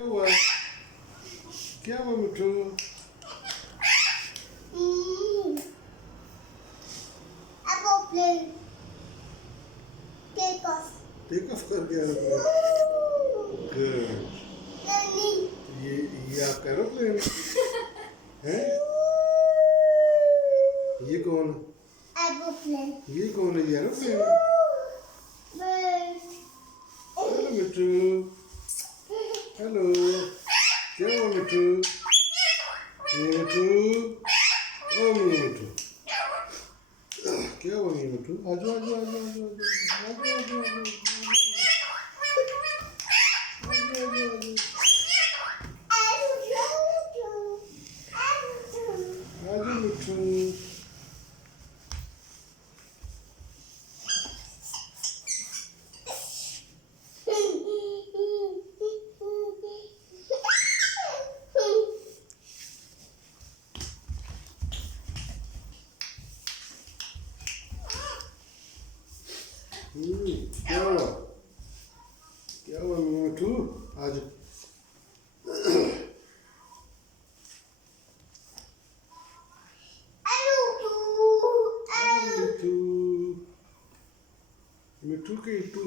हुआ क्या हुआ मिठू? एरोप्लेन टेक ऑफ कर गया गुड। ये आपका एरोप्लेन है? ये कौन? एरोप्लेन ये कौन है? ये एरोप्लेन है? हेलो मिठू, हेलो। क्या हुआ मिठू? ये मिठू, ओ ये मिठू, क्या हुआ ये मिठू? आजो आजो आजो आजो आजो आजो आजो आजो आजो मिठू। क्या हुआ? क्या हुआ मिठू? आज मिठू, मिठू के इटू